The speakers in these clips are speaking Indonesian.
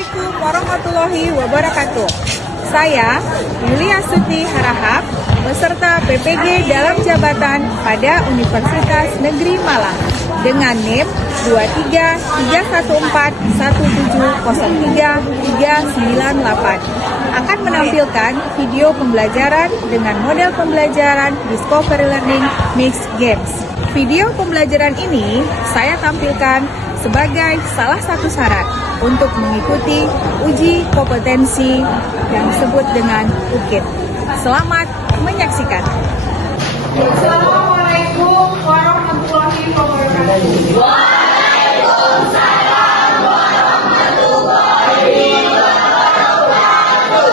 Assalamualaikum warahmatullahi wabarakatuh. Saya Yulia Suti Harahap, peserta PPG dalam jabatan pada Universitas Negeri Malang dengan NIM 233141703398 akan menampilkan video pembelajaran dengan model pembelajaran Discovery Learning Mixed Games. Video pembelajaran ini saya tampilkan sebagai salah satu syarat untuk mengikuti uji kompetensi yang disebut dengan UKIT. Selamat menyaksikan. Assalamualaikum warahmatullahi wabarakatuh. Waalaikumsalam warahmatullahi wabarakatuh.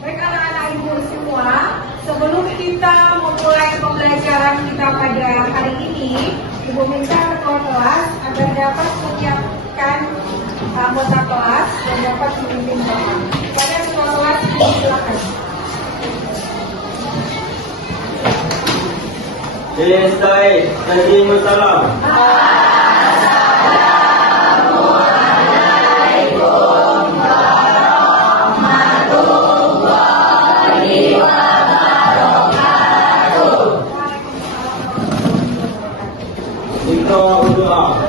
Baik anak-anak ibu semua, sebelum kita memulai pembelajaran kita pada hari ini, ibu minta ketua kelas agar dapat menyiapkan anggota kelas dan dapat memimpin doa. Kepada ketua kelas, silakan. Selesai, terima salam. Assalamualaikum warahmatullahi wabarakatuh. Kita berdoa.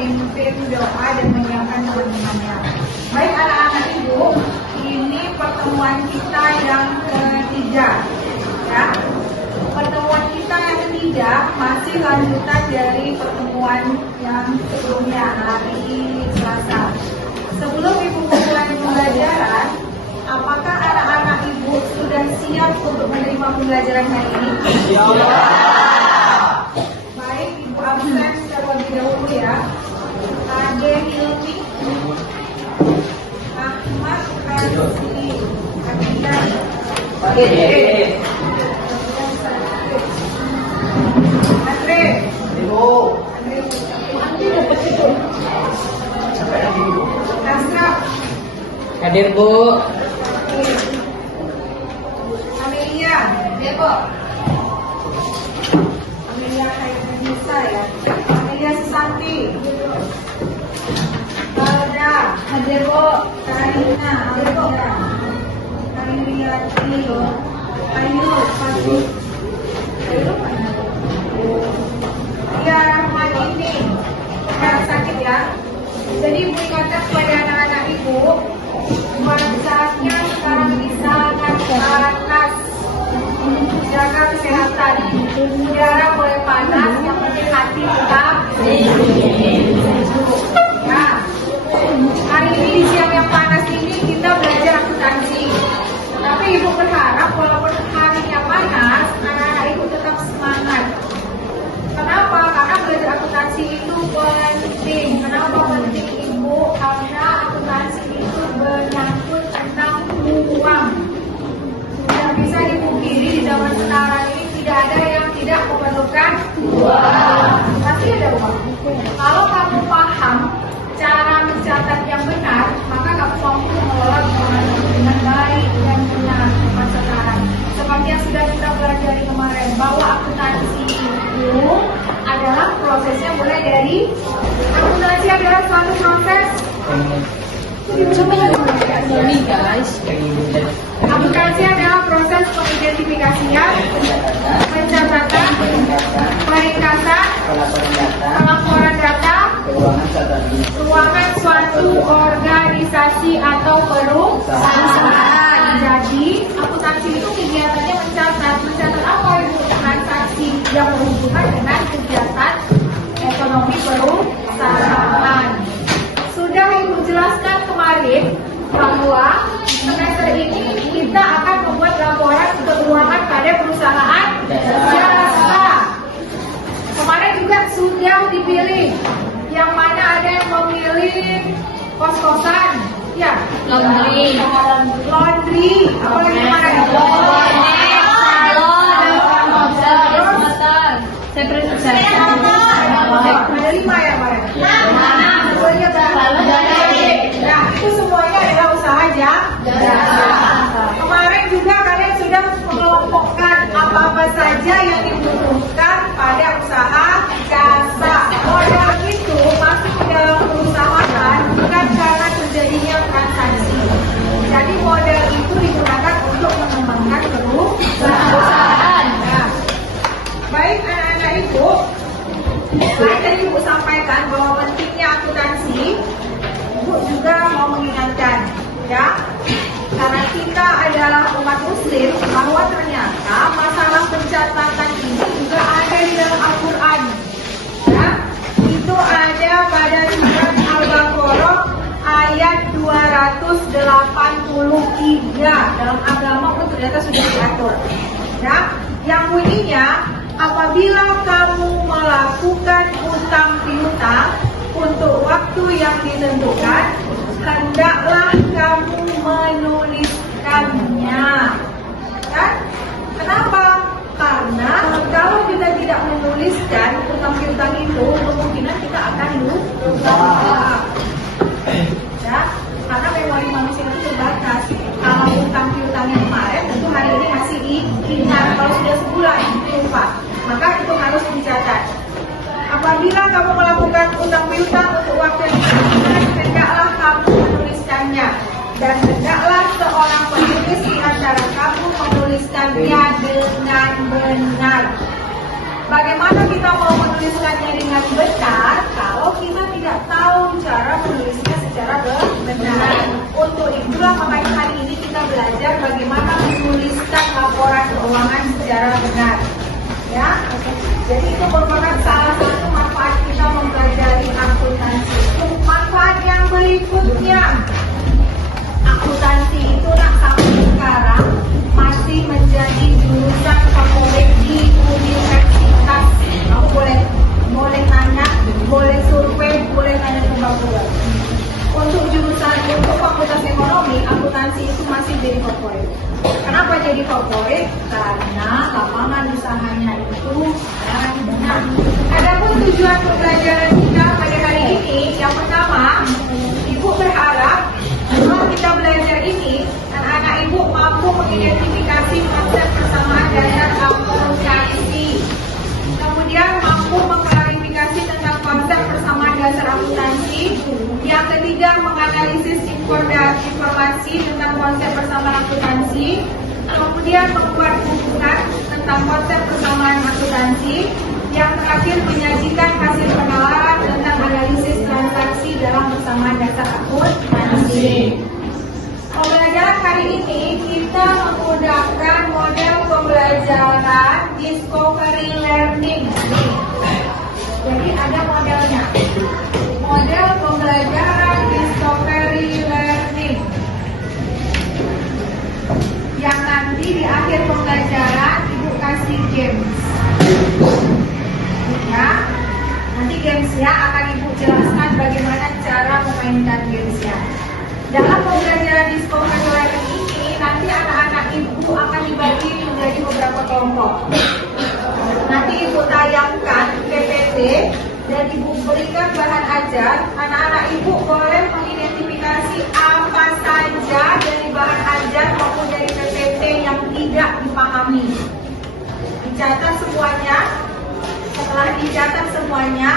Memimpin doa dan menyiapkan teman-temannya. Baik anak-anak ibu, ini pertemuan kita yang ketiga, ya. Pertemuan kita yang ketiga masih lanjutan dari pertemuan yang sebelumnya hari Selasa. Sebelum ibu memulai pembelajaran, apakah anak-anak ibu sudah siap untuk menerima pembelajaran hari ini? Baik, ibu absen terlebih dahulu ya. Ade Hilmi, Ahmad Rasli, Aminah, Andre, Asraf, Hadir Bu. Amelia, Debo, Amelia Haidunisa ya, Amelia Susanti, Balda, Debo, Karina, Amelia, Amelia Tio, Ayu, Fatih, ya Rahmat ini sekarang sakit ya. Jadi ibu ingatkan kepada anak-anak ibu, saatnya sekarang di sangat panas. Jaga kesehatan. Udara boleh panas, yang penting hati tetap sejuk. Nah, hari ini di siang yang panas ini kita belajar akuntansi. Tapi ibu berharap walaupun harinya panas, anak-anak ibu tetap semangat. Kenapa? Karena belajar akuntansi itu penting. Kenapa penting ibu? Karena akuntansi itu menyangkut tentang uang. Tidak bisa dipungkiri di zaman sekarang ini tidak ada yang tidak memerlukan uang. Pasti ada uang. Kalau kamu paham cara mencatat yang benar, maka kamu mampu mengelola keuangan dengan baik dan benar masa sekarang. Seperti yang sudah kita pelajari kemarin, bahwa akuntansi itu adalah prosesnya mulai dari akuntansi adalah suatu proses. Akuntansi adalah proses pengidentifikasian, pencatatan, peringkatan, pelaporan data, keuangan suatu organisasi atau perusahaan. Jadi, akuntansi itu kegiatannya mencatat Kos-kosan. Ya. Laundry. Laundry. Apa lagi kemarin? Ada 5 ya kemarin. Semuanya nah, itu semuanya adalah usaha jasa. Kemarin juga kalian sudah mengelompokkan apa-apa saja yang dibutuhkan pada usaha jasa. Modal itu masuk ke dalam perusahaan bukan karena terjadinya transaksi. Jadi modal itu digunakan untuk mengembangkan perusahaan. Nah, baik anak-anak ibu, selain tadi ibu sampaikan bahwa pentingnya akuntansi, ibu juga mau mengingatkan, ya, karena kita adalah umat muslim, bahwa ternyata masalah pencatatan ini juga ada di dalam Al-Quran. Ya, itu ada pada surat Al-Baqarah ayat 283. Dalam agama pun ternyata sudah diatur. Ya, yang bunyinya, apabila kamu melakukan utang piutang untuk waktu yang ditentukan, hendaklah kamu menuliskannya. Kan? Kenapa? Karena kalau kita tidak menuliskan utang piutang itu, kemungkinan kita akan lupa. Ya, karena memori manusia itu terbatas. Kalau utang piutangnya kemarin, tentu hari ini masih diingat. Kalau sudah sebulan lupa, maka itu harus dicatat. Apabila kamu melakukan utang piutang untuk waktu yang ditentukan, hendaklah kamu menuliskannya, dan hendaklah seorang penulis di antara kamu menuliskannya dengan benar. Bagaimana kita mau menuliskannya dengan benar kalau kita tidak tahu cara menulisnya secara benar? Untuk itulah makanya hari ini kita belajar bagaimana menuliskan laporan keuangan secara benar. Ya, jadi itu merupakan salah satu manfaat kita mempelajari akuntansi. Manfaat yang berikutnya, akuntansi itu sampai sekarang masih menjadi jurusan favorit di universitas. Kamu boleh nanya, boleh survei, boleh nanya ke Google. Untuk fakultas ekonomi, akuntansi itu masih jadi favorit. Kenapa jadi favorit? Karena lapangan usahanya itu banyak. Adapun tujuan pembelajaran kita pada hari ini, yang pertama, ibu berharap kalau kita belajar ini, anak-anak ibu mampu mengidentifikasi konsep persamaan dasar akuntansi. Kemudian mampu mengklarifikasi tentang konsep persamaan dasar akuntansi. Yang ketiga, menganalisis informasi tentang konsep persamaan akuntansi. Kemudian membuat hubungan tentang konsep persamaan akuntansi. Yang terakhir, menyajikan hasil penalaran tentang analisis transaksi dalam persamaan dasar akuntansi. Pembelajaran hari ini kita menggunakan model pembelajaran Discovery Learning. Jadi ada modelnya. Model pembelajaran Discovery Learning. Yang nanti di akhir pembelajaran ibu kasih games. Ya, nanti gamesnya akan ibu jelaskan bagaimana cara memainkan gamesnya. Dalam pembelajaran Discovery Learning ini, nanti anak-anak ibu akan dibagi menjadi beberapa kelompok. Nanti ibu tayangkan PPT dan ibu berikan bahan ajar. Anak-anak ibu boleh mengidentifikasi apa saja dari bahan ajar maupun dari PPT yang tidak dipahami. Dicatat semuanya. Setelah dicatat semuanya,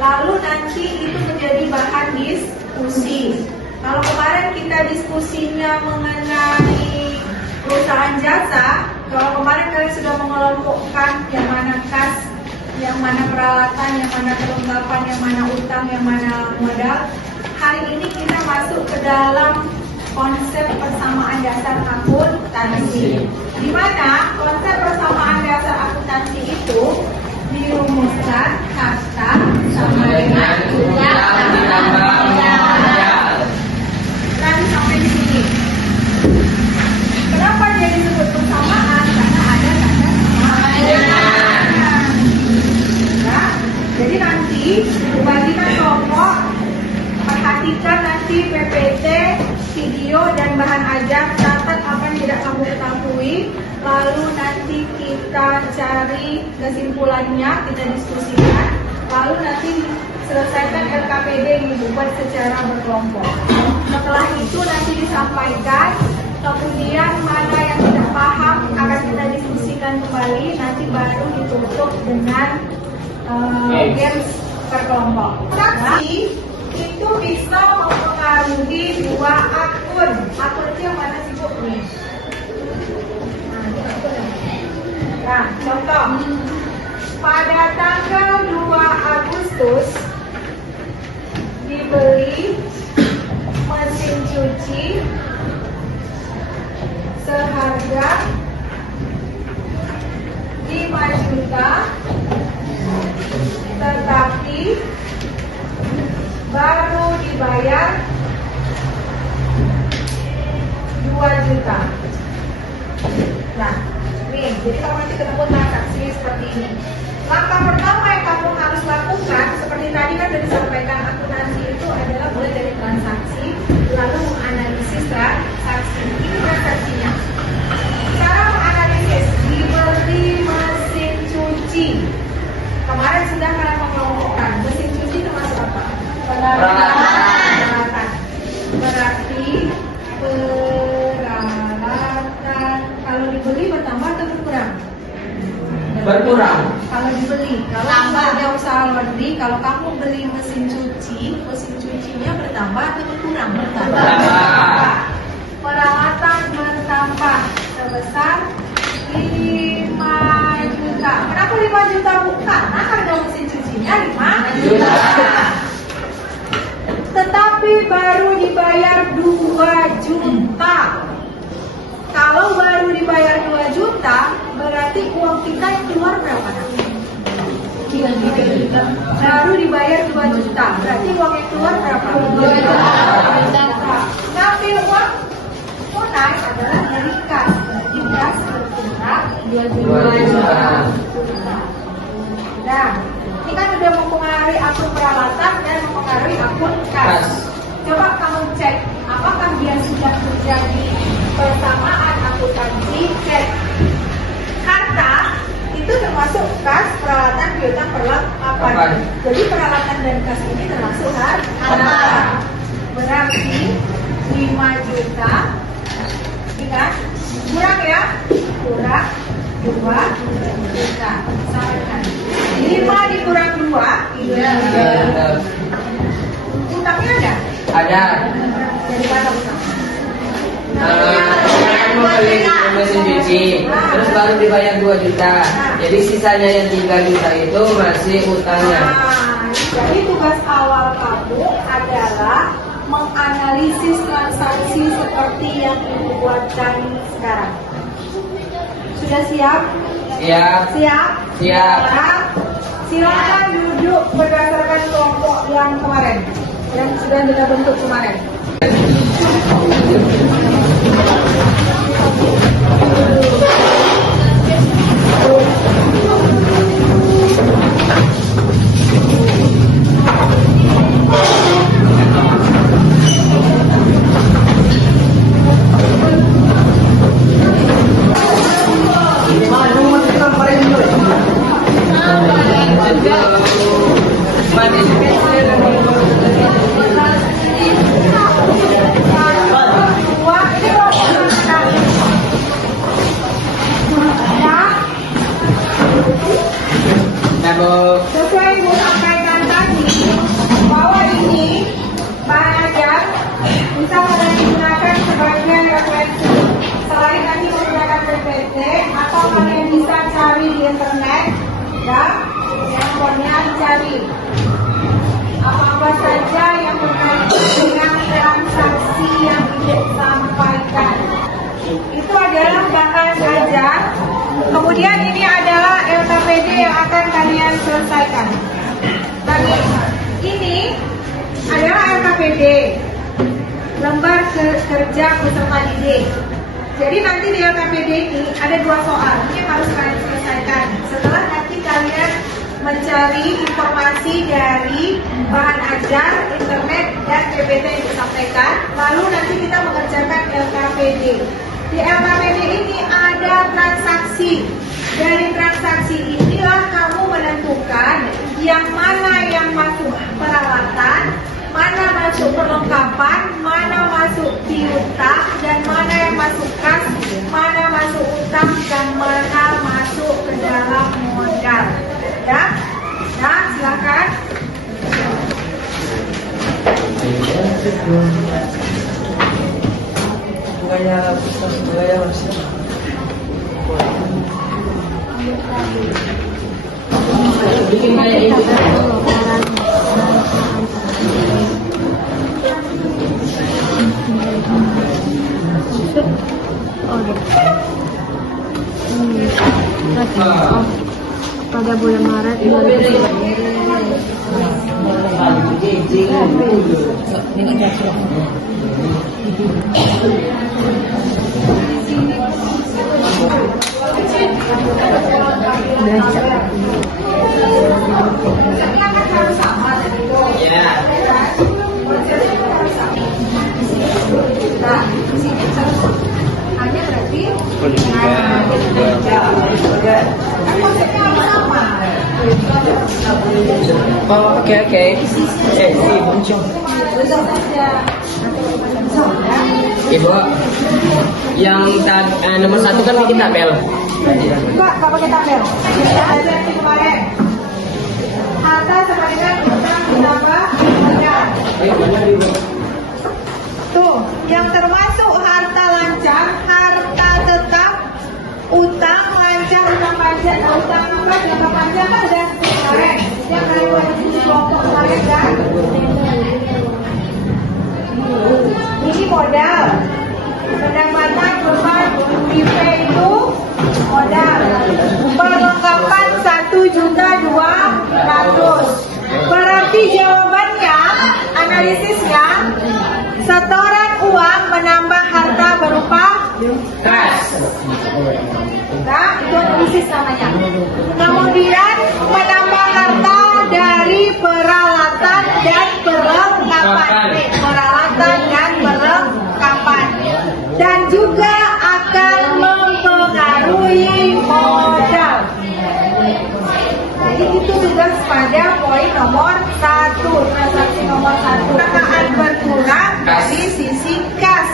lalu nanti itu menjadi bahan diskusi. Kalau kemarin kita diskusinya mengenai perusahaan jasa, kalau kemarin kalian sudah mengelompokkan yang mana kas, yang mana peralatan, yang mana kelengkapan, yang mana utang, yang mana modal. Hari ini kita masuk ke dalam konsep persamaan dasar akuntansi. Di mana konsep persamaan dasar akuntansi itu dirumuskan kata sama dengan utang ditambah modal. Tadi sampai di sini. Kenapa dia disebut persamaan? Karena ada kata sama. Nah, jadi nanti bagikan kelompok, perhatikan nanti lalu nanti kita cari kesimpulannya, kita diskusikan, lalu nanti selesaikan LKPD yang dibuat secara berkelompok. Setelah itu nanti disampaikan, kemudian mana yang tidak paham akan kita diskusikan kembali, nanti baru ditutup dengan games berkelompok. Saksi itu bisa mempengaruhi dua akun. Akun itu yang mana sih Bu? Nah, contoh. Pada tanggal 2 Agustus dibeli mesin cuci seharga 5 juta, tetapi baru dibayar 2 juta. Nah, nih, jadi kamu nanti ketemu transaksi seperti ini. Langkah pertama yang kamu harus lakukan, seperti tadi kan sudah disampaikan, akuntansi itu adalah mulai dari transaksi, lalu menganalisis transaksi. Ini transaksinya. Cara menganalisis, dibeli mesin cuci. Kemarin sudah kalian mengelompokkan, mesin cuci termasuk apa? Peralatan. Berarti peralatan kalau dibeli bertambah atau berkurang? Berkurang. Kalau dibeli, kalau ada usaha luar negeri, kalau kamu beli mesin cucinya bertambah atau berkurang? Bertambah. Peralatan bertambah sebesar 5 juta. Kenapa 5 juta? Karena harga mesin cucinya 5 juta. Tetapi baru dibayar 2 juta. Kalau baru dibayar 2 juta, berarti uang kita yang keluar berapa? 3 juta. Baru dibayar 2 juta, berarti uang yang keluar berapa? 2 juta. Ngambil uang tunai adalah dari kas. Berarti kas berkurang 2 juta. Nah, ini kan sudah mempengaruhi akun peralatan dan mempengaruhi akun kas. Coba kamu cek, apakah dia sudah terjadi persamaan akuntansi? Cek. Harta itu termasuk kas, peralatan, piutang, perlengkapan. Jadi peralatan dan kas ini termasuk harta. Berarti 5 juta, ini kan? Kurang ya? Kurang 2 juta. Sarankan. 5 dikurang 2, iya. Utangnya ada? Ada. Jadi berapa utang? Membeli mesin cuci, terus baru dibayar 2 juta. Jadi sisanya yang 3 juta itu masih utangnya. Jadi tugas awal kamu adalah menganalisis transaksi seperti yang Ibu buatkan sekarang. Sudah siap? Siap. Siap? Siap. Nah, silakan duduk berdasarkan kelompok yang kemarin, yang sudah kita bentuk kemarin. Sesuai Ibu sampaikan tadi, bahwa ini belajar bisa kalian gunakan sebagai referensi. Selain nanti menggunakan PPT, atau kalian bisa cari di internet, ya, handphonenya cari apa-apa saja yang berkaitan dengan transaksi yang Ibu sampaikan. Itu adalah bakal saja. Kemudian ini adalah LKPD yang akan kalian selesaikan. Bagi ini adalah LKPD, lembar kerja peserta didik. Jadi nanti di LKPD ini ada 2 soal yang harus kalian selesaikan. Setelah nanti kalian mencari informasi dari bahan ajar, internet, dan PPT yang disampaikan, lalu nanti kita mengerjakan LKPD. Di LKPD ini ada transaksi. Dari transaksi inilah kamu menentukan yang mana yang masuk peralatan, mana masuk perlengkapan, mana masuk piutang, dan mana yang masuk kas, mana masuk utang, dan mana masuk ke dalam modal. Ya, nah silakan. Bikin kayak itu. Pada bulan Maret Ya. Hanya berarti Oh, oke. Ibu, yang nomor 1 kan bikin tabel. enggak pakai tabel. Kita aja yang kemarin. Harta sama dengan utang ditambah modal. Tuh, yang termasuk harta lancang, harta tetap, utang lancang, utang pajak, utang apa, jangka panjang kan udah kemarin. Yang kali wajib kelompok kemarin kan. Ini modal. Pendapatan beban IP itu modal. Perlengkapan 1.200.000. Berarti jawabannya, analisisnya, setoran uang menambah harta berupa Kas. nah, itu analisis namanya. Kemudian menambah harta dari peralatan dan perlengkapan. Peralatan dan perlengkapan. Dan juga akan mempengaruhi modal. Jadi itu tugas pada poin nomor 1, transaksi nomor 1. Akan berkurang dari sisi kas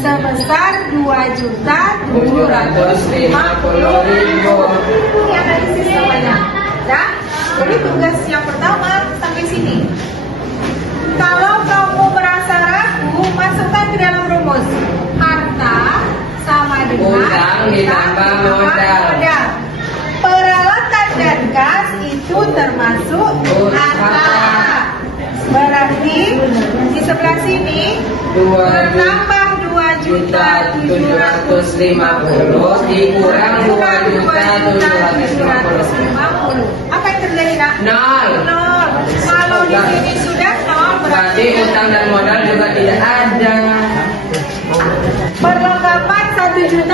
sebesar 2.750.000. Ini analisis namanya. Ya, jadi tugas yang pertama sampai sini. Kalau kamu merasa ragu, masukkan ke dalam rumus. Harta sama dengan Utang ditambah modal. Peralatan dan gas itu termasuk harta. Berarti di sebelah sini bertambah 2.750.000 dikurang 2.750.000. Apa yang terjadi nak? Nol. Nol. Kalau di sini sudah nol, Berarti utang dan modal juga tidak ada. perlengkapan 1.200.000.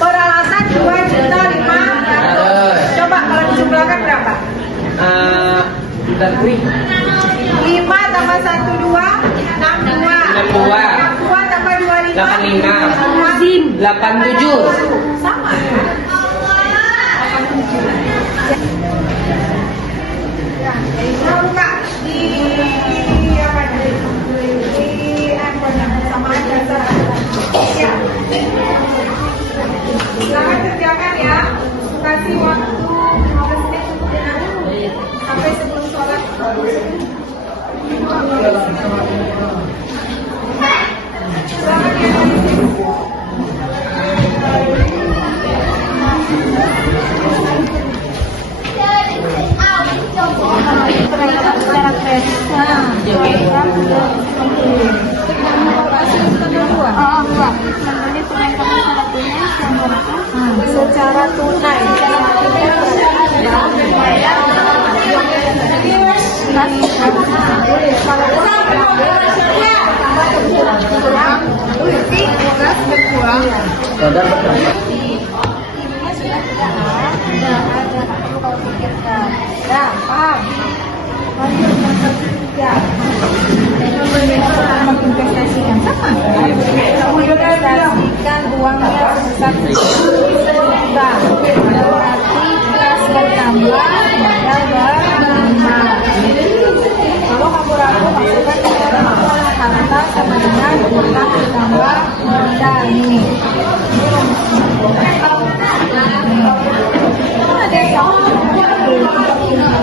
Peralatan 2.500.000. Coba kalau dijumlahkan berapa? Dan wih, 5 tambah 1 2 62. 62 tambah 25 87. sama. 87. Ya, kita buka di apa nih? Di sama aja. Ya. Silakan kerjakan ya. Kasih waktu 15 menit cukup ya. Sampai sebelum sholat. Selamat ya. secara kredit. Secara tunai. Ya, paham. Lanjut yang ketiga. Menginvestasikan sama kan? Menginvestasikan uangnya sebesar 10 juta. Berarti kas bertambah, modal bertambah. Kalau kamu ragu, masukkan ke dalam harta sama dengan utang ditambah modal ini.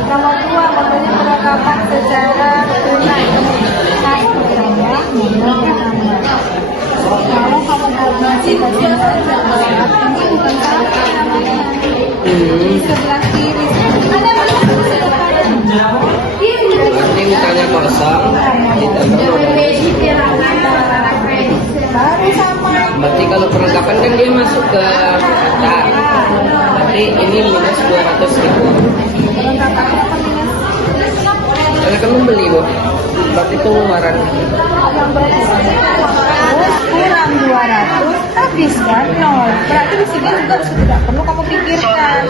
Nomor 2, membeli perlengkapan secara tunai. Kas bertambah, modal bertambah. Kalau kamu koordinasi bagian ini bukan salah. Di sebelah kiri ada Berarti mukanya kosong, ditambah baru sama. berarti kalau perlengkapan kan dia masuk ke harta. Berarti ini minus 200.000. Perlengkapannya apa minus? Karena kamu beli, Bu. Berarti pengeluaran. Yang kurang 200 habis kan 0. Berarti di sini juga sudah perlu kamu pikirkan.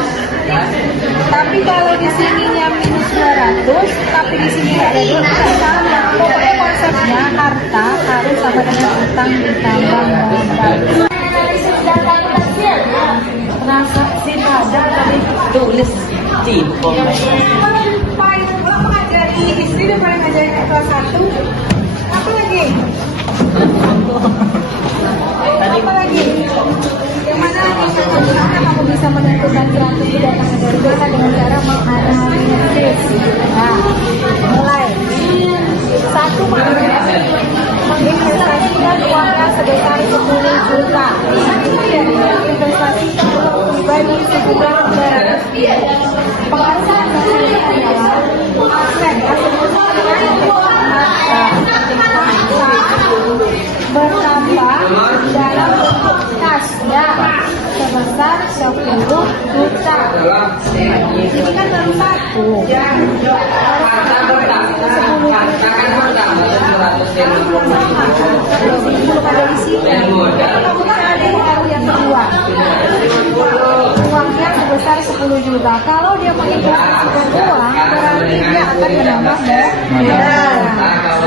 Tapi kalau di sininya minus 200, tapi di sini ada 200 sama. Pokoknya konsepnya harta harus sama dengan utang ditambah modal. Transaksi ada tadi Tulis di Kalau mengajari istri daripada ngajarin kelas 1, apa lagi? Apa lagi? Yang mana kamu bisa menentukan 100 datangnya dari mana dengan cara menganalisis. Nah, mulai. 1 menginvestasikan uangnya sebesar 10 juta. Investasikan uang pribadi sejumlah 200. Penghasilan adalah aset bertambah dalam bentuk kas sebesar 10 juta. Ini kan baru 1. harta bertambah, harta kan bertambah 150.000. Belum ada di sini. Dan modal Kamu kan ada yang taruh yang kedua. Uangnya sebesar 10 juta. Kalau dia menginvestasikan uang, berarti dia akan menambah modal.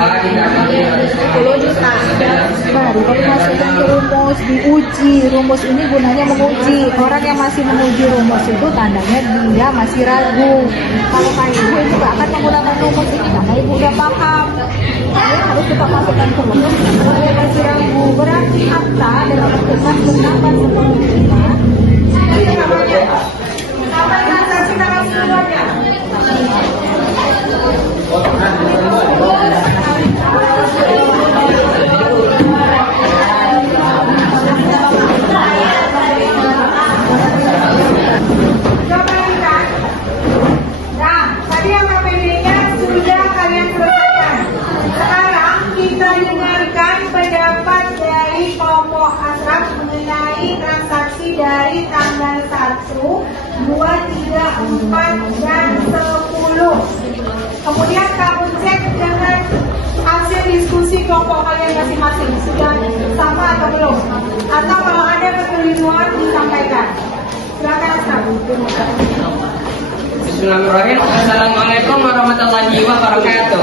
bahwa ditambah 10 juta. Baru kamu masukkan ke rumus, diuji. Rumus ini gunanya menguji. Orang yang masih menguji rumus itu tandanya dia masih ragu. Kalau kayak ibu ini gak akan menggunakan rumus ini karena ibu udah paham. Dia harus kita masukkan ke rumus. Kalau dia masih ragu, berarti harta dalam bentuk bertambah 10 juta. Apa transaksi tanggal 10-nya? Coba lihat. Nah, tadi yang PPD-nya sudah kalian selesaikan. Sekarang kita dengarkan pendapat dari kelompok Asraf mengenai transaksi dari tanggal 1, 2, 3, 4, dan 10. Kemudian kamu cek dengan hasil diskusi kelompok kalian masing-masing. Sudah sama atau belum? Atau kalau ada kekeliruan disampaikan. Silakan Asraf. Bismillahirrahmanirrahim. Assalamualaikum warahmatullahi wabarakatuh.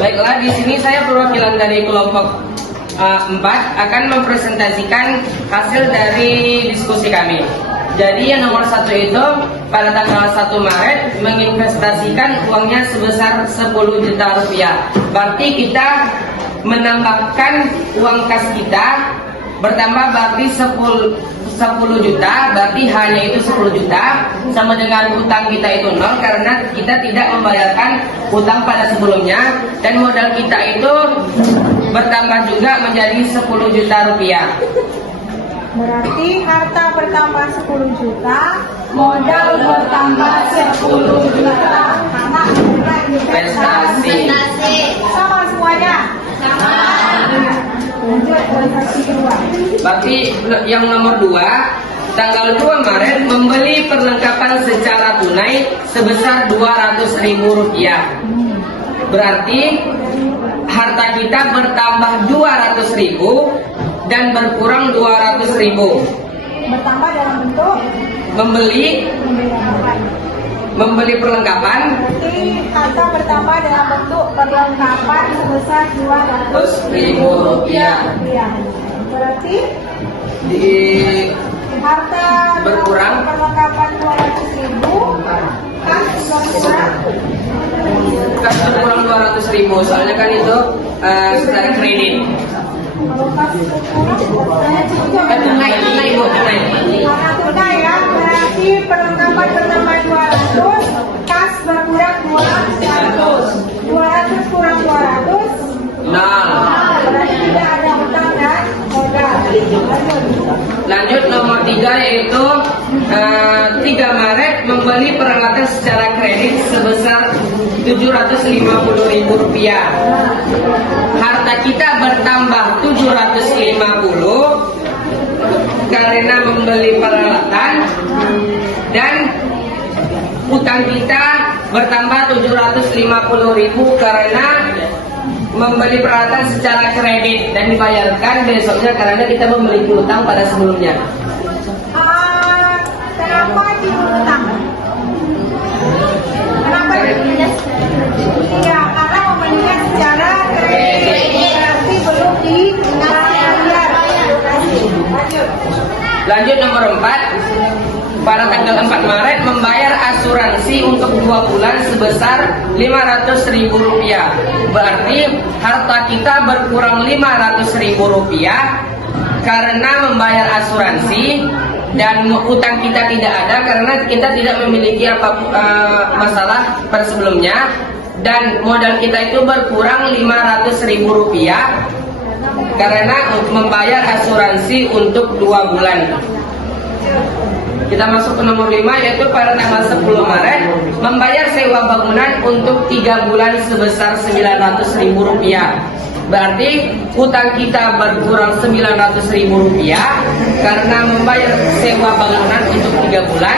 Baiklah, di sini saya perwakilan dari kelompok 4 akan mempresentasikan hasil dari diskusi kami. Jadi yang nomor 1 itu pada tanggal 1 Maret menginvestasikan uangnya sebesar 10 juta rupiah. Berarti kita menambahkan uang kas kita bertambah berarti 10 juta, berarti hanya itu 10 juta, sama dengan hutang kita itu 0 karena kita tidak membayarkan hutang pada sebelumnya, dan modal kita itu bertambah juga menjadi 10 juta rupiah. Berarti harta bertambah 10 juta, modal bertambah 10 juta. Karena Investasi. sama semuanya. Lanjut transaksi kedua. Berarti yang nomor 2, tanggal 2 Maret membeli perlengkapan secara tunai sebesar Rp200.000. Berarti harta kita bertambah 200.000 dan berkurang 200.000. bertambah dalam bentuk membeli perlengkapan berarti harta bertambah dalam bentuk perlengkapan sebesar 200.000 Rp100.000. rupiah. Berarti Di harta Berkurang. perlengkapan 200.000 kan berkurang kan berkurang 200.000, soalnya kan itu secara kredit. kalau kas berkurang Tunai Bu, tunai. karena tunai ya, berarti perlengkapan bertambah 200, kas berkurang 200 kurang 200, Nah, berarti tidak ada utang dan modal. lanjut nomor 3 yaitu 3 Maret membeli peralatan secara kredit sebesar Rp750.000. Harta kita bertambah 750 karena membeli peralatan, dan utang kita bertambah 750.000 karena membeli peralatan secara kredit dan dibayarkan besoknya karena kita memiliki utang pada sebelumnya. Kenapa diutang? Kenapa diutang? Iya, karena membelinya secara kredit, berarti belum dibayar. Lanjut nomor 4. Pada tanggal 4 Maret membayar asuransi untuk 2 bulan sebesar Rp500.000. Berarti harta kita berkurang Rp500.000 karena membayar asuransi, dan utang kita tidak ada karena kita tidak memiliki masalah pada sebelumnya, dan modal kita itu berkurang Rp500.000 karena membayar asuransi untuk 2 bulan. Kita masuk ke nomor 5 yaitu pada tanggal 10 Maret membayar sewa bangunan untuk 3 bulan sebesar Rp900.000. Berarti utang kita berkurang Rp900.000 karena membayar sewa bangunan untuk 3 bulan.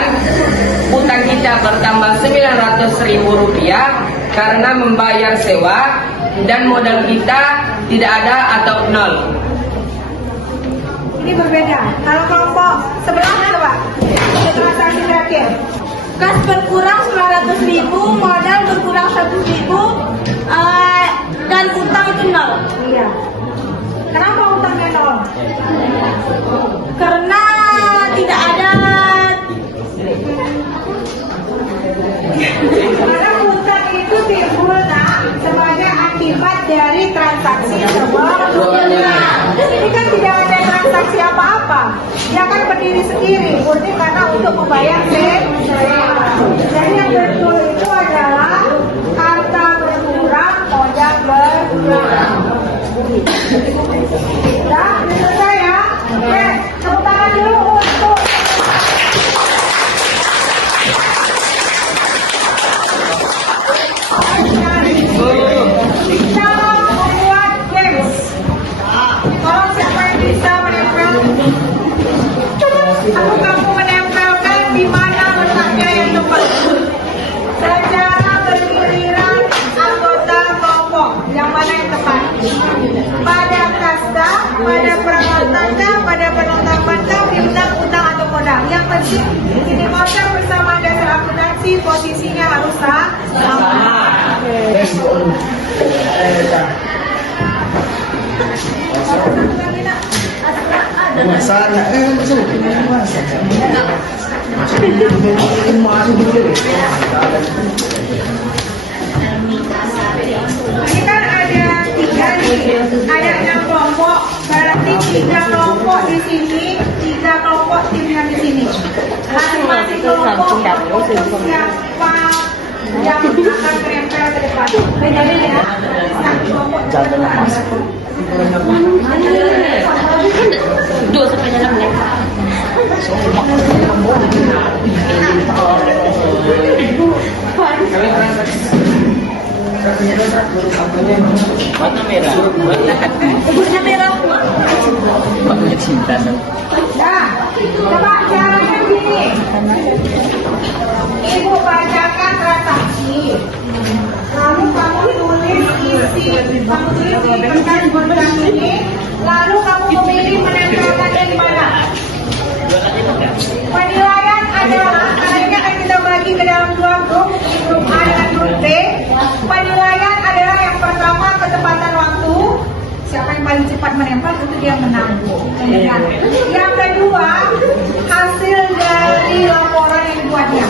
Utang kita bertambah Rp900.000 karena membayar sewa, dan modal kita tidak ada atau nol. Ini berbeda. Kalau kelompok sebelah coba, transaksi terakhir. Kas berkurang 900.000, modal berkurang 100.000, dan utang itu nol. Iya. Kenapa utangnya nol? Karena tidak ada. Karena utang itu timbul sebagai akibat dari transaksi sebelumnya. Ini kan tidak ada transaksi apa-apa, dia kan berdiri sendiri, murni karena untuk membayar sewa. Jadi yang betul itu adalah harta berkurang, modal berkurang. Sudah selesai ya? Oke, tepuk tangan dulu untuk kita membuat games. Tolong siapa yang bisa menempel? Aku kamu menempelkan di mana letaknya yang tepat. Secara bergiliran anggota kelompok, yang mana yang tepat? Pada kasta, pada peralatannya, pada penetapannya, piutang, utang atau modal. Yang penting ini voucher bersama dasar akuntansi posisinya harus sama. Ini kan ada 3 nih, ada 6 kelompok, berarti 3 kelompok di sini, 3 kelompok timnya di sini. Masing-masing kelompok siapa yang akan menempel ke depan. Bedain ya. Satu kelompok Dua sampai dalam ya. Warna merah. Warna merah. Warna cinta. Nah, coba caranya gini. Ibu bacakan transaksi. Lalu kamu tulis isi, kamu tulis di berkas ini. Lalu kamu memilih menempelkannya di mana? siapa yang paling cepat menempel itu dia menang. Kemudian yang kedua, hasil dari laporan yang dibuatnya.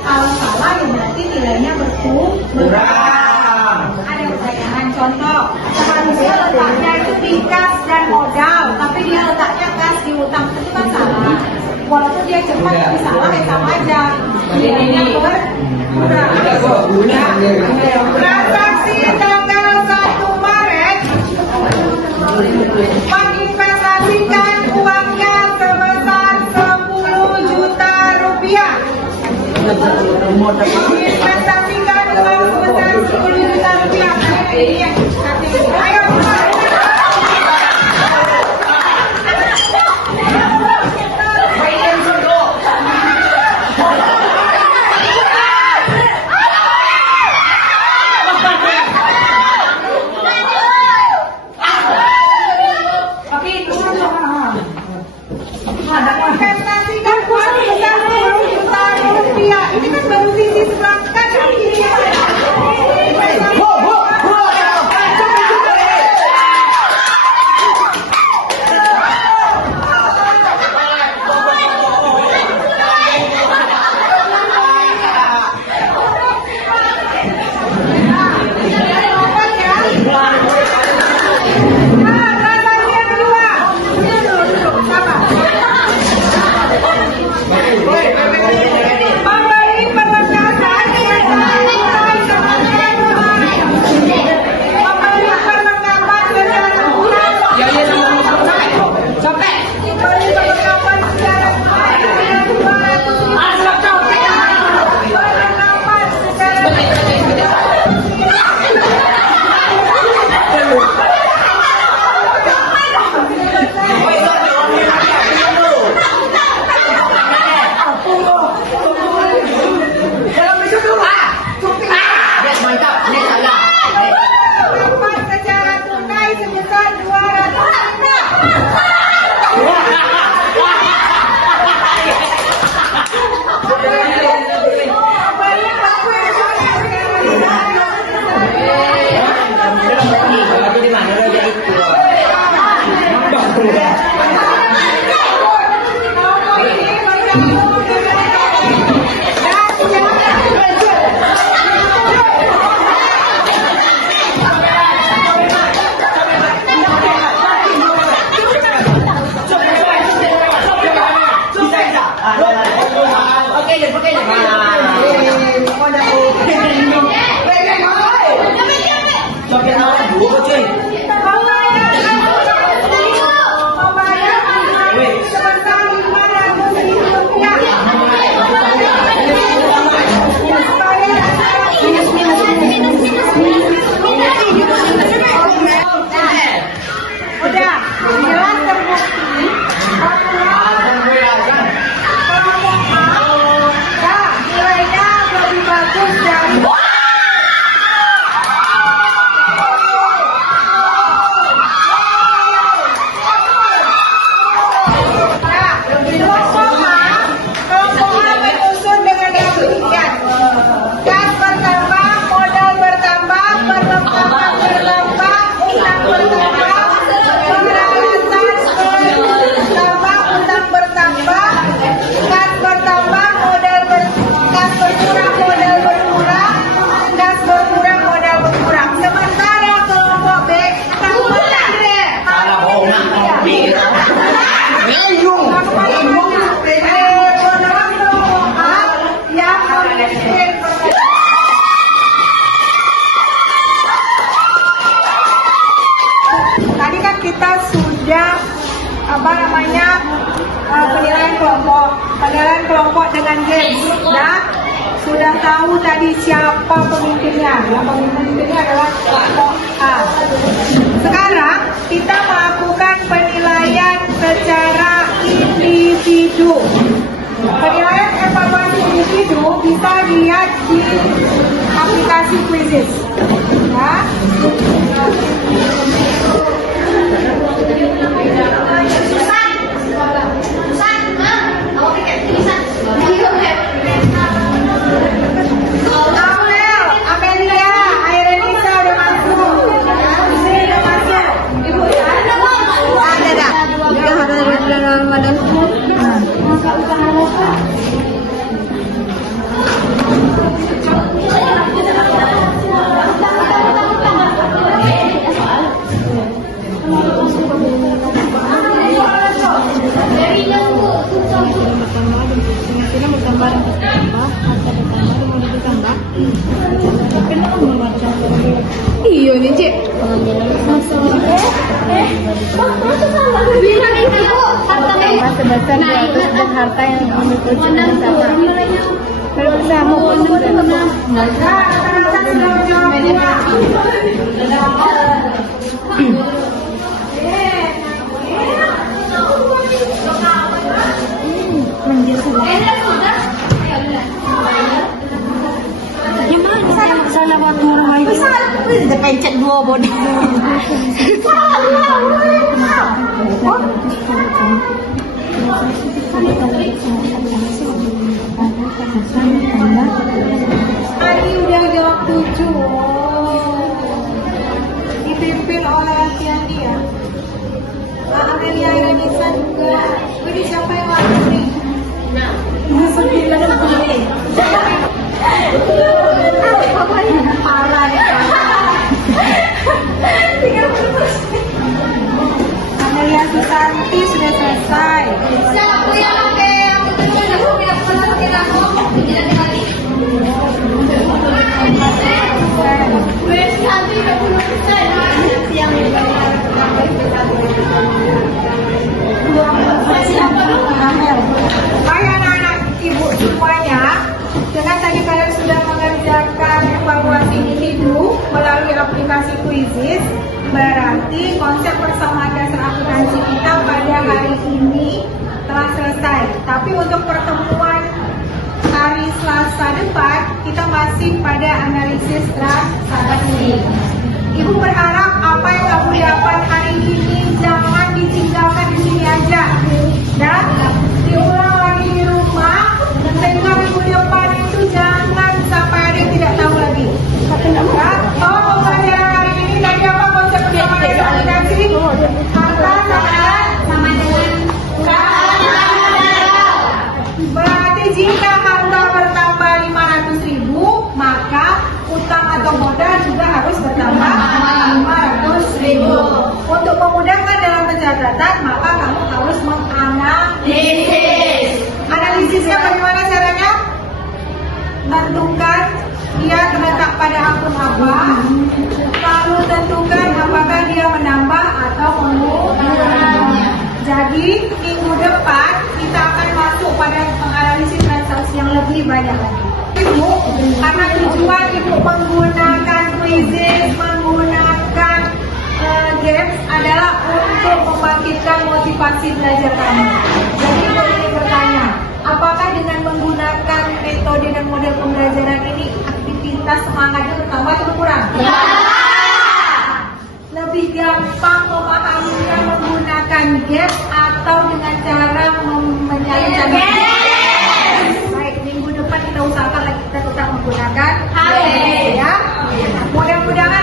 Kalau salah ya berarti nilainya berkurang. Ada pertanyaan contoh, harusnya letaknya itu di kas dan modal, tapi dia letaknya kas di utang, itu kan salah. Walaupun dia cepat tapi salah ya sama aja. Nilainya berkurang. Transaksi tanggal 1 Maret menginvestasikan uangnya sebesar 10 juta rupiah. Menginvestasikan uang sebesar 10 juta rupiah. Ayo, investasikan uang sebesar 10 juta rupiah. Ini kan baru sisi sebelah kanan. Tadi kan kita sudah penilaian kelompok dengan games, dan sudah tahu tadi siapa pemimpinnya. Yang pemimpinnya adalah kelompok A. Sekarang kita melakukan penilaian secara individu. Penilaian evaluasi individu bisa dilihat di aplikasi Quizizz. Ya. Amelia, Airenisa udah masuk. Udah masuk. Ibu Sini bertambah dan bertambah, harta bertambah dan modal bertambah. Tapi nama membaca. Iya nih Cik. Bilang itu harta sebesar 200 dan harta yang memiliki cukup sama. Bersama Udah pencet dua bodoh. Hari udah jam 7. Dipimpin oleh latihan dia. Amelia Indonesia juga. Jadi siapa yang lagi nih? Nah, parah ya. Amelia Susanti sudah selesai. Siapa yang pakai aku tidak pernah tidak ngomong tidak lagi. Nanti 20%. Yang Hai anak-anak ibu semuanya, dengan tadi kalian sudah mengerjakan evaluasi individu melalui aplikasi Quizizz, berarti konsep persamaan dasar akuntansi kita pada hari ini telah selesai. Tapi untuk pertemuan hari Selasa depan, kita masih pada analisis draft ini. Ibu berharap apa yang kamu dapat hari ini jangan ditinggalkan di sini aja, dan diulang lagi di rumah, sehingga minggu depan itu jangan sampai ada yang tidak tahu lagi. Ya, pembelajaran hari ini tadi apa konsep persamaan dasar akuntansi? Harta sama dengan berarti jika harta bertambah 500.000, maka utang atau modal juga harus bertambah 500.000. Untuk memudahkan dalam pencatatan, maka kamu harus menganalisis. Analisisnya bagaimana caranya? Tentukan dia terletak pada akun apa, lalu tentukan apakah dia menambah atau mengurangi. Jadi minggu depan kita akan masuk pada menganalisis transaksi yang lebih banyak lagi. Ibu, karena tujuan ibu menggunakan Quizizz, menggunakan games adalah untuk membangkitkan motivasi belajar kamu. Jadi ibu ingin bertanya, apakah dengan menggunakan metode dan model pembelajaran ini aktivitas semangatnya bertambah atau berkurang? Lebih gampang memahaminya menggunakan games atau dengan cara menyayangkan games? Baik, minggu depan kita usahakan lagi kita tetap menggunakan games ya. Mudah-mudahan